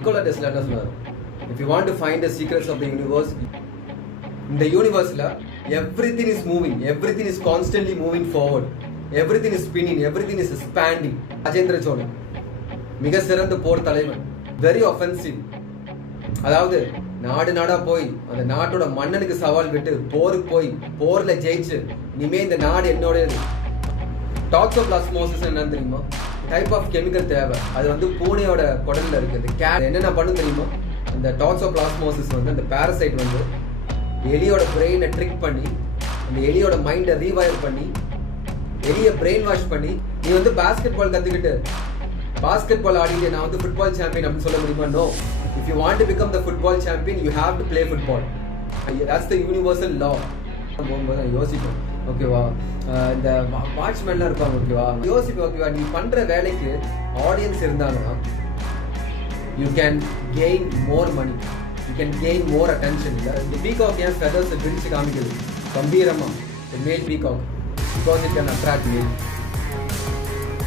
Nikola Tesla என்ன சொன்னார்? If you want to find the secrets of the universe, in the universe everything is moving, everything is constantly moving forward, everything is spinning, everything is expanding. Rajendra Cholan மிக சிறந்த போர் தலைவன், very offensive. அதாவது நாடு நாடா போய் அந்த நாட்டோட மன்னனுக்கு சவால் விட்டு போருக்கு போய் போர்ல ஜெயிச்சு இனிமே இந்த நாடு என்னோடது. டாக்ஸோபிளாஸ்மோசிஸ் என்னன்னு தெரியுமா? டைப் ஆஃப் கெமிக்கல் தேவை. அது வந்து பூனையோட குடல்ல இருக்குது. என்னென்ன பண்ணும் தெரியுமா? இந்த டாக்ஸோபிளாஸ்மோசிஸ் வந்து அந்த பாரசைட் வந்து எலியோட பிரெயினை ட்ரிக் பண்ணி அந்த எலியோட மைண்டை ரீவயர் பண்ணி எலியை பிரெயின் வாஷ் பண்ணி நீ வந்து பாஸ்கெட் பால் கத்துக்கிட்டு பாஸ்கெட் பால் ஆடிட்டு நான் வந்து ஃபுட்பால் சாம்பியன் அப்படின்னு சொல்ல முடியுமா? No. If you want to become the football champion you have to play football. That's the universal law. போகும்போது நான் யோசிப்பேன், ஓகேவா, இந்த வாட்ச்மேன்லாம் இருப்பாங்க, ஓகேவா, யோசிப்பேன், ஓகேவா, நீ பண்ற வேலைக்கு ஆடியன்ஸ் இருந்தாங்கன்னா you can gain more money, you can gain more attention. இல்லை இந்த பீகாக் ஏன் ஃபெதர்ஸ் பிரித்து காமிக்குது கம்பீரமா? Male peacock because it can attract male,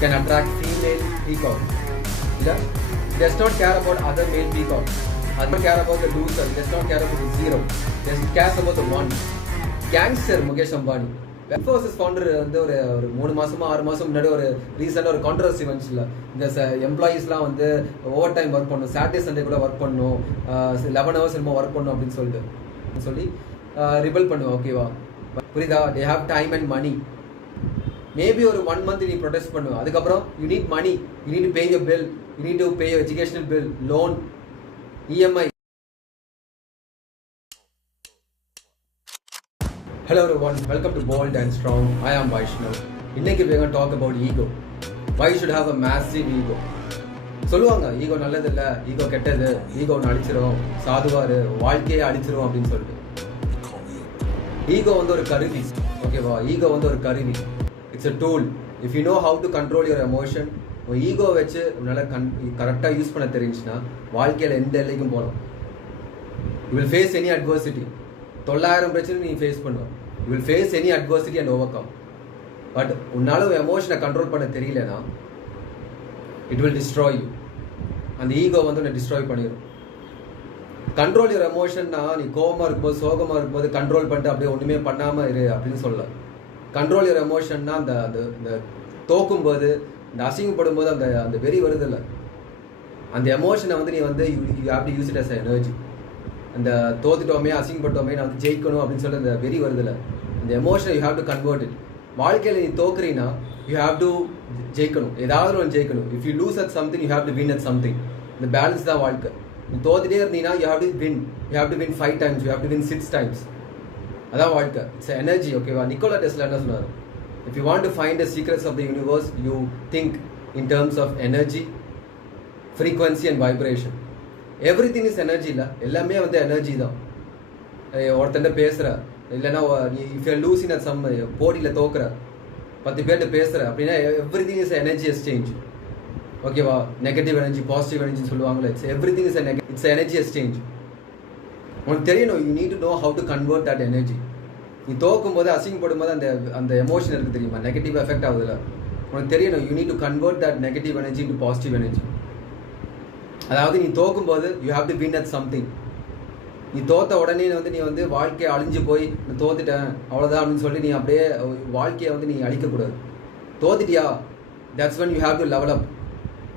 can attract female peacock. It does not care about other male peacock. It does not care about the loser. It does not care about the zero. It just cares about the one. Gangster Mukesh Ambani. Infosys founder வந்து ஒரு 3 மாசமா 6 மாசம் முன்னாடி ஒரு ரீசெண்டாக ஒரு controversy வந்துச்சுல. இந்த எம்ப்ளாயீஸ்லாம் வந்து ஓவர் டைம் ஒர்க் பண்ணணும், சாட்டர்டே சண்டே கூட ஒர்க் பண்ணணும், 11 hours என்னமோ ஒர்க் பண்ணணும் அப்படின்னு சொல்லி ரிபல் பண்ணுவோம், ஓகேவா? புரியுதா? they have time and money. Maybe ஒரு 1 month நீ ப்ரொடெஸ்ட் பண்ணுவ, அதுக்கப்புறம் you need money, you need to pay your bill, you need to pay your educational bill, loan, EMI. Hello everyone, welcome to Bold and Strong. I am Vaishnav. இன்னைக்கு we are going to talk about ego. Why you should have a massive ego. சொல்லுவாங்க ego நல்லது இல்லை, ego கெட்டது, ego ஒன்று அழிச்சிரும், சாதுவாரு, வாழ்க்கையே அழிச்சிரும் அப்படின்னு சொல்லிட்டு. Ego வந்து ஒரு கருவி, ஓகேவா? ஈகோ வந்து ஒரு கருவி. It's a tool. If you know how to control your emotion, உன் ஈகோ வச்சு உன்னால் கரெக்டாக யூஸ் பண்ண தெரிஞ்சுன்னா வாழ்க்கையில் எந்த எல்லைக்கும் போகலாம். You will face any adversity. 9,000 பிரச்சனை நீ ஃபேஸ் பண்ணுவோம். You will face any adversity and overcome. But உன்னால் எமோஷனை கண்ட்ரோல் பண்ண தெரியலனா it will destroy you. அந்த ஈகோ வந்து உன்னை டிஸ்ட்ராய் பண்ணிடும். கண்ட்ரோல் யுவர் எமோஷன்னா நீ கோபமாக இருக்கும்போது சோகமாக இருக்கும்போது கண்ட்ரோல் பண்ணிட்டு அப்படியே ஒன்றுமே பண்ணாமல் இரு அப்படின்னு சொல்லலாம். கண்ட்ரோல் யுவர் எமோஷன்னா அந்த அந்த தோக்கும்போது இந்த அசிங்கப்படும் போது அந்த அந்த வெறி வருது இல்லை, அந்த எமோஷனை வந்து நீ வந்து you have to use it as energy. அந்த தோத்துட்டோமே அசிங்கப்பட்டோமே நான் வந்து ஜெயிக்கணும் அப்படின்னு சொல்லி அந்த வெறி வருது இல்லை, அந்த எமோஷனை you have to convert it. வாழ்க்கையில் நீ தோக்குறீன்னா யூ ஹேவ் டு ஜெயிக்கணும், ஏதாவது ஒன்று ஜெயிக்கணும். If you lose at something you have to win at something. இந்த பேலன்ஸ் தான் வாழ்க்கை. நீ தோத்துட்டே இருந்தீங்கன்னா you have to win, you have to win 5 times, you have to win 6 times. அதான் வாழ்க்கை. இட்ஸ் எனர்ஜி, ஓகேவா? நிக்கோலா டெஸ்லா என்ன சொன்னார்? If you want to find the secrets of the universe you think in terms of energy, frequency and vibration. Everything is energy. இல்லை, எல்லாமே வந்து energy தான். ஒருத்தண்ட பேசுகிற இல்லைன்னா if you losing at some போட்டியில் தோக்குற 10 பேர்கிட்ட பேசுகிற அப்படின்னா எவ்ரிதிங் இஸ் எனர்ஜி எக்ஸ்சேஞ்ச், ஓகேவா? நெகட்டிவ் எனர்ஜி பாசிட்டிவ் எனர்ஜின்னு சொல்லுவாங்களே. It's everything is it's energy exchange. உனக்கு தெரியணும், you need to know how to convert that energy. நீ தோக்கும் போது அசிங்கப்படும் போது அந்த அந்த எமோஷன் இருக்குது தெரியுமா, நெகட்டிவ் எஃபெக்ட் ஆகுதுல்ல, உனக்கு தெரியணும் you need to convert that negative energy to positive energy. அதாவது நீ தோக்கும் போது you have to win at something. நீ தோத்த உடனே வந்து நீ வந்து வாழ்க்கையை அழிஞ்சு போய் தோத்துட்டேன் அவ்வளோதான் அப்படின்னு சொல்லி நீ அப்படியே வாழ்க்கையை வந்து நீ அழிக்கக்கூடாது. தோத்துட்டியா, that's when you have to level up.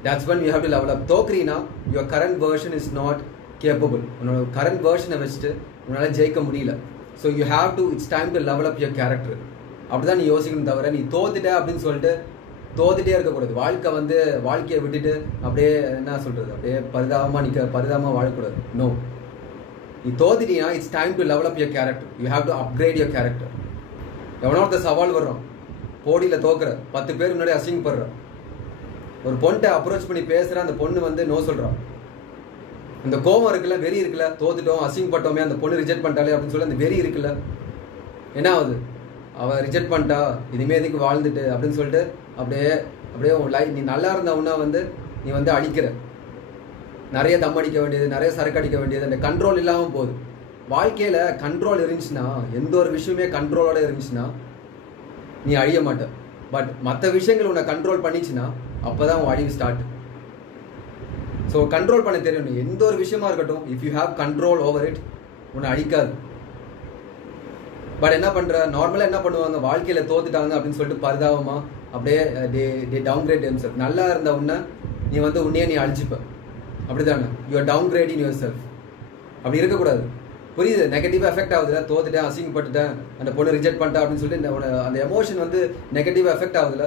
That's when you have to level up. தோக்குறீன்னா your current version is not capable. உன்னோட கரண்ட் வேர்ஷனை வச்சுட்டு உன்னால் ஜெயிக்க முடியல. So you have to it's time to level up your character. அப்படி தான் நீ யோசிக்கணும், தவிர நீ தோத்துட்ட அப்படின்னு சொல்லிட்டு தோத்துட்டே இருக்கக்கூடாது. வாழ்க்கை வந்து வாழ்க்கையை விட்டுட்டு அப்படியே என்ன சொல்கிறது, அப்படியே பரிதாபமாக வாழக்கூடாது. நோ, நீ தோத்துட்டீங்கன்னா it's time to level up your character. You have to upgrade your character. எவனோ ஒருத்த சவால் வர்றோம், போட்டியில் தோக்குற 10 பேர் முன்னாடி அசிங்கப்படுற ஒரு பொண்ணை அப்ரோச் பண்ணி பேசுகிற, அந்த பொண்ணு வந்து நோ சொல்கிறான். அந்த கோபம் இருக்குல்ல, வெறி இருக்குல்ல, தோத்துட்டோம் அசிங்கப்பட்டோமே, அந்த பொண்ணு ரிஜெக்ட் பண்ணிட்டாலே அப்படின்னு சொல்லி அந்த வெறி இருக்குல்ல, என்ன ஆகுது? அவள் ரிஜெக்ட் பண்ணிட்டா, இனிமே எதுக்கு வாழ்ந்துட்டு அப்படின்னு சொல்லிட்டு அப்படியே அப்படியே நீ நல்லா இருந்தவனா வந்து நீ வந்து அடிக்கிற, நிறைய தம் அடிக்க வேண்டியது, நிறைய சரக்கு அடிக்க வேண்டியது, அந்த கண்ட்ரோல் இல்லாமல் போகுது. வாழ்க்கையில் கண்ட்ரோல் இருந்துச்சுன்னா, எந்த ஒரு விஷயமே கண்ட்ரோலோட இருந்துச்சுன்னா நீ அழிய மாட்ட. பட் மற்ற விஷயங்கள் உன்னை கண்ட்ரோல் பண்ணிச்சுன்னா அப்போ தான் உன் அழிவு ஸ்டார்ட். ஸோ கண்ட்ரோல் பண்ண தெரியும். எந்த ஒரு விஷயமா இருக்கட்டும், if you have control over it, உன்னை அடிக்காது. பட் என்ன பண்ணுற, நார்மலாக என்ன பண்ணுவாங்க, வாழ்க்கையில் தோத்துட்டாங்க அப்படின்னு சொல்லிட்டு பரிதாபமா அப்படியே டே டவுன் கிரேட் தெம்செல்ஃப். நல்லா இருந்த உன்னை நீ வந்து உன்னையே நீ அழிச்சுப்ப, அப்படி தானே? You are downgrading yourself. அப்படி இருக்கக்கூடாது. புரியுது? நெகட்டிவாக எஃபெக்ட் ஆகுதுல, தோத்துட்டேன், அசிங்கப்பட்டுட்டேன், அந்த பொண்ணு ரிஜெக்ட் பண்ணிட்டேன் அப்படின்னு சொல்லிட்டு அந்த எமோஷன் வந்து நெகட்டிவாக எஃபெக்ட் ஆகுதுல.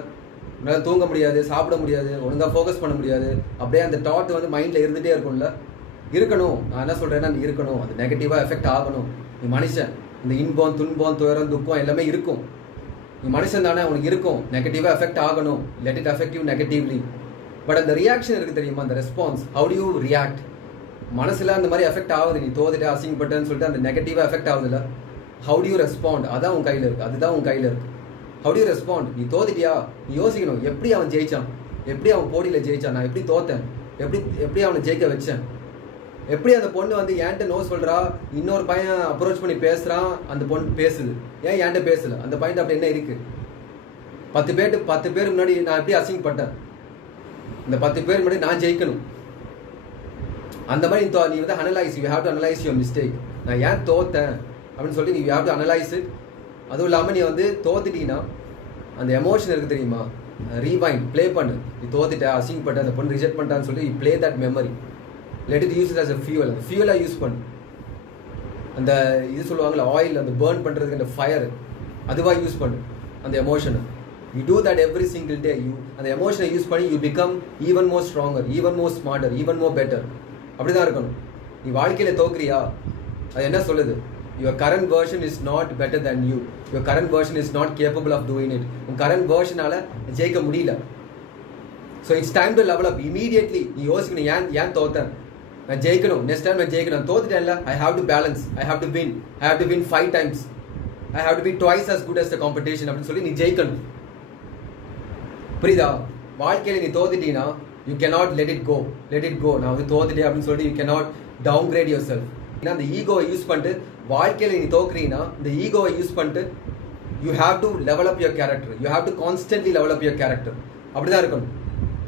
உன்னால் தூங்க முடியாது, சாப்பிட முடியாது, ஒழுங்காக ஃபோக்கஸ் பண்ண முடியாது. அப்படியே அந்த தாட் வந்து மைண்டில் இருந்துகிட்டே இருக்கும்ல. இருக்கணும், நான் என்ன சொல்கிறேன்னா நீ இருக்கணும், அது நெகட்டிவாக எஃபெக்ட் ஆகணும். நீ மனுஷன், இந்த இன்பம் துன்பம் துயரம் துக்கம் எல்லாமே இருக்கும். நீ மனுஷன் தானே, உனக்கு இருக்கும். நெகட்டிவாக எஃபெக்ட் ஆகணும். Let it affect you negatively. But அந்த ரியாக்ஷன் இருக்குது தெரியுமா, அந்த response, how to you react. மனசில் அந்த மாதிரி எஃபெக்ட் ஆகுது, நீ தோத்துட்டு அசிங்கப்பட்டேன்னு சொல்லிட்டு அந்த நெகட்டிவாக எஃபெக்ட் ஆகுதுல்ல, ஹவு டு யூ ரெஸ்பாண்ட், அதான் உன் கையில் இருக்குது. அதுதான் உன் கையில் இருக்குது. How to you respond. நீ தோத்துட்டியா, நீ யோசிக்கணும், எப்படி அவன் ஜெயிச்சான், எப்படி அவன் போட்டியில் ஜெயிச்சான், நான் எப்படி தோத்தேன், எப்படி அவனை ஜெயிக்க வச்சேன், எப்படி அந்த பொண்ணு வந்து என்கிட்ட நோ சொல்கிறா, இன்னொரு பையன் அப்ரோச் பண்ணி பேசுகிறான், அந்த பொண்ணு பேசுது, ஏன் என்கிட்ட பேசலை, அந்த பாயிண்ட் அப்படி என்ன இருக்குது? 10 பேர் முன்னாடி நான் எப்படி அசிங்கப்பட்டேன், இந்த 10 பேர் முன்னாடி நான் ஜெயிக்கணும். அந்த மாதிரி நீ வந்து analyse, you have to analyse your mistake. நான் ஏன் தோத்தேன் அப்படின்னு சொல்லி you have to analyse it. அதுவும் இல்லாமல் நீ வந்து தோத்துட்டீங்கன்னா அந்த எமோஷன் இருக்குது தெரியுமா, ரீவைண்ட், ப்ளே பண்ணு. நீ தோத்துட்ட, அசிங்கப்பட்ட, அந்த பொண்ணு ரிஜெக்ட் பண்ணிட்டான்னு சொல்லி play that memory. Let it use it as a fuel. அந்த ஃபியூவலாக யூஸ் பண்ணு. அந்த இது சொல்லுவாங்கள்ல ஆயில், அந்த பேர்ன் பண்ணுறதுக்கு அந்த ஃபயர், அதுவாக யூஸ் பண்ணு அந்த எமோஷனை. You do that every single day. அந்த எமோஷனை யூஸ் பண்ணி you become even more stronger, even more smarter, even more better. அப்படி தான் இருக்கணும். நீ வாழ்க்கையில் தோக்குறியா, அது என்ன சொல்லுது? Your current version is not better than you. Your current version is not capable of doing it. உன் current version-ஆல ஜெயிக்க முடியல. So it's time to level up immediately. நீ யோசிக்கணும், ஏன் தோத்தேன், நான் ஜெயிக்கணும், நெக்ஸ்ட் டைம் நான் ஜெயிக்கணும். தோத்துட்டேன்ல, I have to balance, I have to win, I have to win 5 times, I have to be twice as good as the competition அப்படின்னு சொல்லி நீ ஜெயிக்கணும். புரியுதா? வாழ்க்கையில் நீ தோத்துட்டீங்கன்னா you cannot let it go. நான் வந்து தோத்துட்டேன் அப்படின்னு சொல்லிட்டு you cannot downgrade yourself. அந்த ஈகோவை யூஸ் பண்ணிட்டு வாழ்க்கையில் நீ தோக்குறீங்கன்னா, இந்த ஈகோவை யூஸ் பண்ணிட்டு you have to level up your character. You have to constantly level up your character. அப்படிதான் இருக்கணும்.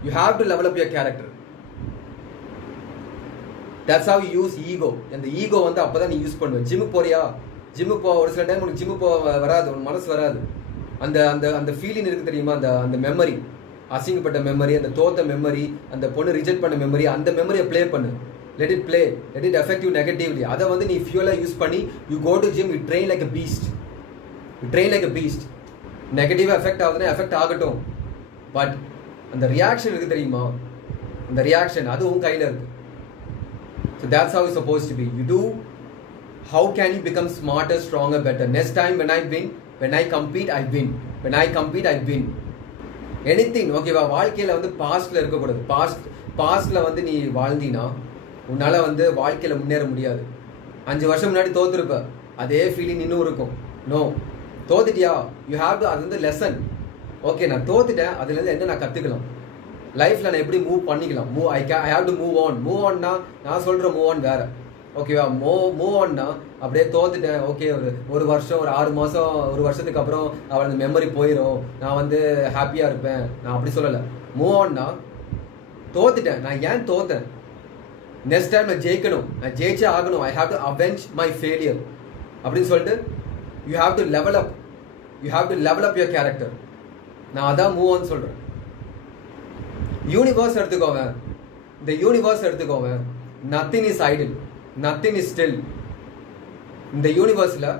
You have to level up your character. That's how you use ego. அந்த ஈகோ வந்து அப்பதான் நீ யூஸ் பண்ணுவ. ஜிம்முக்கு போறியா, ஜிம்முக்கு போ, ஒரு சில டைம் உனக்கு ஜிம்முக்கு போக வராது, உன் மனசு வராது. அந்த அந்த அந்த ஃபீலிங் இருக்கு தெரியுமா, அந்த மெமரி, அசிங்கப்பட்ட மெமரி, அந்த தோத்த மெமரி, அந்த பொண்ணு ரிஜெக்ட் பண்ண மெமரி, அந்த மெமரியை ப்ளே பண்ணு. Let it play, let it affect you negatively. அதை வந்து நீ ஃபியூலாக யூஸ் பண்ணி you go to gym, you train like a beast. நெகட்டிவாக எஃபெக்ட் ஆகுதுன்னா எஃபெக்ட் ஆகட்டும். பட் அந்த ரியாக்ஷன் இருக்குது தெரியுமா, அந்த ரியாக்ஷன் அது உன் கையில் இருக்குது. So that's how it's supposed to be. You do, how can you become smarter, stronger, better? Next time when I win, when I compete, I win. When I compete, I win. Anything, ஓகேவா? வாழ்க்கையில் வந்து பாஸ்டில் இருக்கக்கூடாது. பாஸ்டில் வந்து நீ வாழ்ந்தீன்னா உன்னால் வந்து வாழ்க்கையில் முன்னேற முடியாது. 5 வருஷம் முன்னாடி தோத்துருப்ப, அதே ஃபீலிங் இன்னும் இருக்கும். நோ, தோத்துட்டியா, யூ ஹேவ் டு, அது வந்து லெசன். ஓகே, நான் தோத்துட்டேன், அதுலேருந்து என்ன நான் கற்றுக்கலாம், லைஃப்பில் நான் எப்படி மூவ் பண்ணிக்கலாம். ஐ ஹேவ் டு மூவ் ஆன்னா நான் சொல்கிற மூவ் ஆன் வேறு. ஓகேவா? மூவ் ஆன்னா அப்படியே தோத்துட்டேன், ஓகே, ஒரு வருஷம், ஒரு 6 மாதம், ஒரு வருஷத்துக்கு அப்புறம் அவள் அந்த மெமரி போயிடும், நான் வந்து ஹாப்பியாக இருப்பேன், நான் அப்படி சொல்லலை. மூவ் ஆன்னா தோத்துட்டேன், நான் ஏன் தோத்தேன், நெக்ஸ்ட் டைம் நான் ஜெயிக்கணும், நான் ஜெயிச்சே ஆகணும், I have to avenge my failure அப்படின்னு சொல்லிட்டு you have to level up your character. நான் அதான் மூவ் ஆன் சொல்கிறேன். யூனிவர்ஸ் எடுத்துக்கோவேன், இந்த யூனிவர்ஸ் எடுத்துக்கோவேன். Nothing is idle, nothing is still. இந்த யூனிவர்ஸில்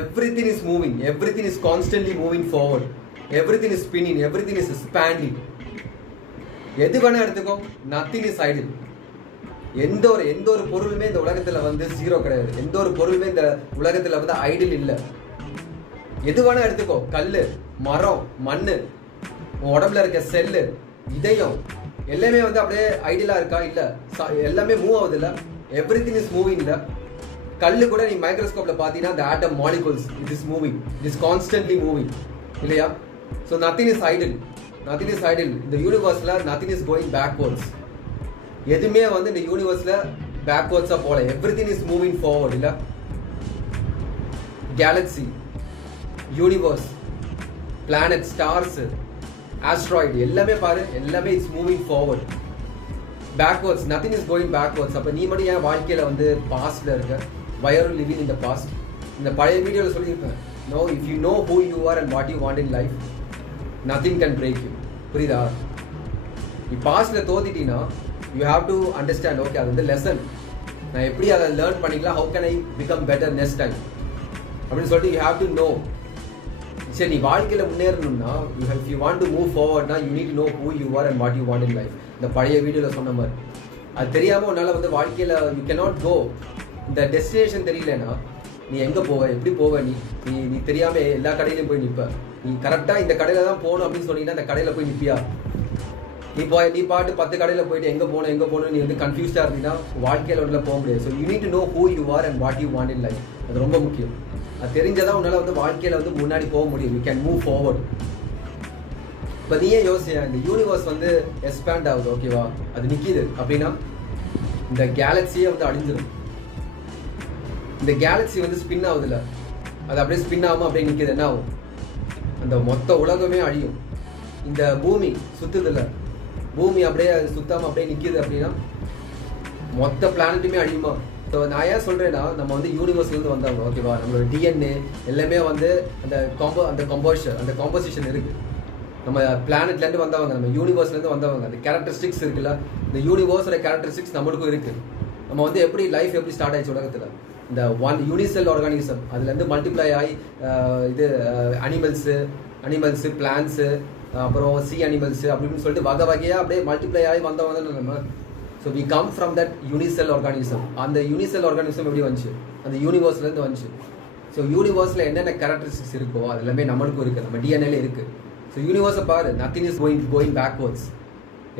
everything is moving, everything is constantly moving forward, everything is spinning, everything is expanding. எது வேணா எடுத்துக்கோ, நத்திங் இஸ் ஐடில். எந்த ஒரு பொருளுமே இந்த உலகத்தில் வந்து ஜீரோ கிடையாது. எந்த ஒரு பொருளுமே இந்த உலகத்தில் வந்து ஐடில் இல்லை. எது வேணா எடுத்துக்கோ, கல், மரம், மண், உன் உடம்புல இருக்க செல்லு, இதயம், எல்லாமே வந்து அப்படியே ஐடியலாக இருக்கா? இல்லை, எல்லாமே மூவ் ஆகுது. இல்லை, எவ்ரிதிங் இஸ் மூவிங். இல்லை, கல் கூட நீ மைக்ரோஸ்கோப்பில் பார்த்தீங்கன்னா the atom molecules, it is moving, it is constantly moving. இல்லையா? So nothing is idle. இந்த யூனிவர்ஸில் nothing is going backwards. எதுவுமே வந்து இந்த யூனிவர்ஸில் பேக்வர்ட்ஸாக போகல. Everything is moving forward. இல்லை, galaxy, universe, planet, stars, asteroid எல்லாமே பாரு, எல்லாமே it's moving forward. Backwards, nothing is going backwards. அப்போ நீ மட்டும் ஏன் வாழ்க்கையில் வந்து பாஸ்டில் இருக்க? why are you living in the past? இந்த பழைய வீடியோவில் சொல்லியிருப்பேன், no, if you know who you are and what you want in life, nothing can break you. புரியுதா? நீ பாஸ்டில் தோத்திட்டீங்கன்னா you have to understand, okay, அது வந்து லெசன், நான் எப்படி அதை லேர்ன் பண்ணிக்கலாம், how can I become better next time அப்படின்னு சொல்லிட்டு you have to know. சரி, நீ வாழ்க்கையில் முன்னேறணும்னா, if you want to move forward, you need to know who you are and what you want in life. இந்த பழைய வீடியோவில் சொன்ன மாதிரி அது தெரியாமல் உன்னால் வந்து வாழ்க்கையில் you cannot go. இந்த டெஸ்டினேஷன் தெரியலன்னா நீ எங்கே போவ, எப்படி போவ? நீ தெரியாமல் எல்லா கடையிலையும் போய் நிற்ப. நீ கரெக்டாக இந்த கடையில் தான் போகணும் அப்படின்னு சொன்னீங்கன்னா அந்த கடையில் போய் நிற்பியா? நீ பாட்டு 10 கடையில் போயிட்டு எங்கே போகணும் நீ வந்து கன்ஃபியூஸ்டாக இருந்தீங்கன்னா வாழ்க்கையில் ஒன்றில் போக முடியாது. So you need to know who you are and what you want in life. அது ரொம்ப முக்கியம். அது தெரிஞ்சதான் உன்னால் வந்து வாழ்க்கையில் வந்து முன்னாடி போக முடியும். You can move forward. இப்போ நீயே யோசியா, இந்த யூனிவர்ஸ் வந்து எக்ஸ்பேண்ட் ஆகுது, ஓகேவா? அது நிற்கிது அப்படின்னா இந்த கேலக்சியே வந்து அழிஞ்சிடும். இந்த கேலக்சி வந்து ஸ்பின் ஆகுதுல்ல, அது அப்படியே ஸ்பின் ஆகாமல் அப்படியே நிற்கிது, என்ன ஆகும்? அந்த மொத்த உலகமே அழியும். இந்த பூமி சுற்றுதில்ல, பூமி அப்படியே சுத்தாமல் அப்படியே நிற்கிது அப்படின்னா மொத்த பிளானட்டுமே அழியுமா? ஸோ நான் ஏன் சொல்கிறேன்னா, நம்ம வந்து யூனிவர்ஸ்லேருந்து வந்தவங்க, ஓகேவா? நம்மளோட டிஎன்ஏ எல்லாமே வந்து அந்த காம்போசிஷன் இருக்குது. நம்ம பிளானட்லேருந்து வந்தவங்க, நம்ம யூனிவர்ஸ்லேருந்து வந்தவங்க. அந்த கேரக்டரிஸ்டிக்ஸ் இருக்குல்ல, இந்த யூனிவர்ஸோட கேரக்டரிஸ்டிக்ஸ் நம்மளுக்கும் இருக்குது. நம்ம வந்து எப்படி லைஃப் எப்படி ஸ்டார்ட் ஆயிடுச்சு உலகத்தில், இந்த ஒன் யூனிசெல் ஆர்கானிசம், அதுலேருந்து மல்டிப்ளை ஆகி இது அனிமல்ஸு பிளான்ஸு, அப்புறம் சி அனிமல்ஸு அப்படின்னு சொல்லிட்டு வகை வகையாக அப்படியே மல்டிப்ளை ஆகி வந்தவங்க தான் நம்ம. So we come from that unicell organism. அந்த யூனிசெல் ஆர்கானிசம் எப்படி வந்துச்சு? அந்த யூனிவர்ஸ்லேருந்து வந்துச்சு. ஸோ யூனிவர்ஸில் என்னென்ன கேரக்டரிஸ்டிக்ஸ் இருக்கோ அது எல்லாமே நம்மளுக்கும் இருக்குது, நம்ம டிஎன்ஏல இருக்குது. ஸோ யூனிவர்ஸை பாரு, நத்திங் இஸ் கோயிங் பேக்வர்ட்ஸ்,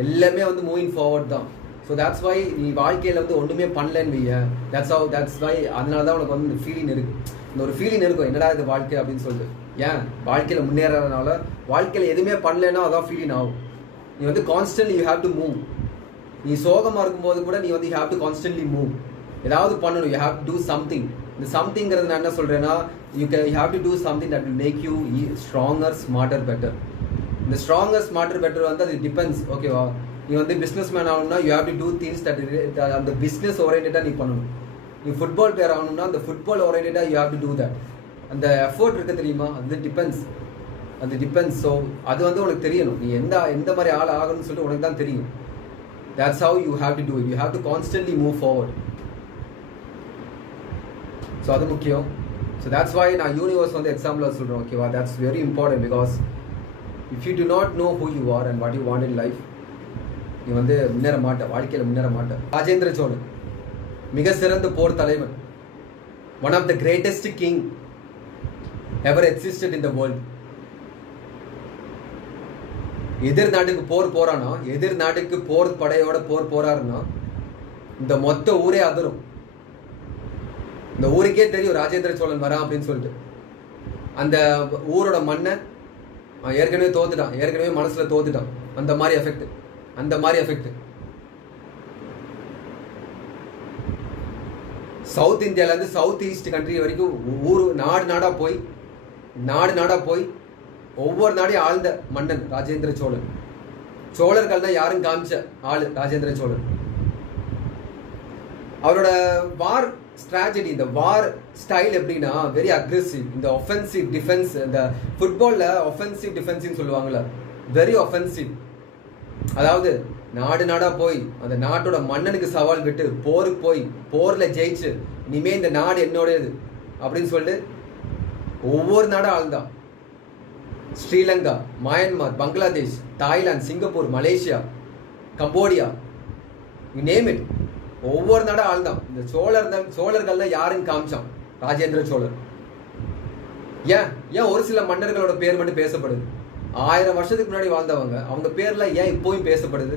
எல்லாமே வந்து மூவிங் ஃபார்வர்ட் தான். ஸோ தேட்ஸ் வை நீ வாழ்க்கையில் வந்து ஒன்றுமே பண்ணலன்னு வைய, தேட்ஸ் வை அதனால தான் உனக்கு வந்து இந்த ஃபீலிங் இருக்குது. இந்த ஒரு ஃபீலிங் இருக்கும், என்னடா இது வாழ்க்கை அப்படின்னு சொல்லிட்டு. ஏன் வாழ்க்கையில் முன்னேறதுனால, வாழ்க்கையில் எதுவுமே பண்ணலைன்னா அதான் ஃபீலிங் ஆகும். நீ வந்து constantly you have to move. நீ சோகமாக இருக்கும்போது கூட நீ வந்து you have to constantly move. ஏதாவது பண்ணணும், you have to do something. இந்த சம்திங்கிறது நான் என்ன சொல்கிறேன்னா, you have to do something that will make you stronger, smarter, better. இந்த ஸ்ட்ராங்கர், ஸ்மார்ட்டர், பெட்டர் வந்து அது டிபெண்ட்ஸ், ஓகேவா? நீ வந்து பிஸ்னஸ் மேன் ஆகணும்னா you have to do things that அந்த பிஸ்னஸ் ஓரியன்டாக நீ பண்ணணும். நீ ஃபுட்பால் பிளேயர் ஆகணும்னா அந்த ஃபுட்பால் ஓரியன்டாக you have to do that. அந்த எஃபோர்ட் இருக்க தெரியுமா? அது டிபெண்ட்ஸ். ஸோ அது வந்து உனக்கு தெரியணும், நீ எந்த மாதிரி ஆள் ஆகணும்னு சொல்லிட்டு உனக்கு தான் தெரியும். That's how you have to do it. You have to constantly move forward. So அது முக்கியம். So that's why நான் யூனிவர்ஸ் வந்து எக்ஸாம்பிள் சொல்கிறேன், ஓகேவா? That's very important because if you do not know who you are and what you want in life, நீ வந்து முன்னேற மாட்ட, வாழ்க்கையில் முன்னேற மாட்ட. ராஜேந்திர சோழன் மிக சிறந்த போர் தலைவன், one of the greatest king ever existed in the world. எதிர் நாட்டுக்கு போறானா, எதிர் நாட்டுக்கு படையோட போறாருன்னா இந்த மொத்த ஊரே அதிரும். இந்த ஊருக்கே தெரியும் ராஜேந்திர சோழன் வரான் அப்படின்னு சொல்லிட்டு. அந்த ஊரோட மன்னன் ஏற்கனவே தோத்துட்டான், ஏற்கனவே மனசுல தோத்துட்டான். அந்த மாதிரி எஃபெக்ட் சவுத் இந்தியாவிலேருந்து சவுத் ஈஸ்ட் கண்ட்ரி வரைக்கும் நாடு நாடா போய் ஒவ்வொரு நாடையும் ஆழ்ந்த மன்னன் ராஜேந்திர சோழன். சோழர்கள் தான் யாரும் காமிச்ச ஆளு ராஜேந்திர சோழன். அவரோட வார் ஸ்ட்ராட்டஜி, இந்த வார் ஸ்டைல் எப்படின்னா வெரி அக்ரெசிவ். இந்த ஒஃபென்சிவ் டிஃபென்ஸ், இந்த ஃபுட்பால்ல ஒஃபென்சிவ் டிஃபென்ஸ்னு சொல்லுவாங்கல்ல, வெரி ஒஃபென்சிவ். அதாவது நாடா போய் அந்த நாட்டோட மன்னனுக்கு சவால் விட்டு போருக்கு போய் போர்ல ஜெயிச்சு இனிமே இந்த நாடு என்னோடையது அப்படின்னு சொல்லிட்டு ஒவ்வொரு நாடும் ஆழ்ந்தான். Sri Lanka, Myanmar, Bangladesh, Thailand, Singapore, Malaysia, Cambodia, you name it, ஒவ்வொரு நாடும் ஆழ்ந்தான். இந்த சோழர்கள் தான் யாருன்னு காமிச்சான் ராஜேந்திர சோழன். ஏன் ஒரு சில மன்னர்களோட பேர் மட்டும் பேசப்படுது? 1000 வருஷத்துக்கு முன்னாடி வாழ்ந்தவங்க, அவங்க பேர்ல ஏன் இப்போவும் பேசப்படுது?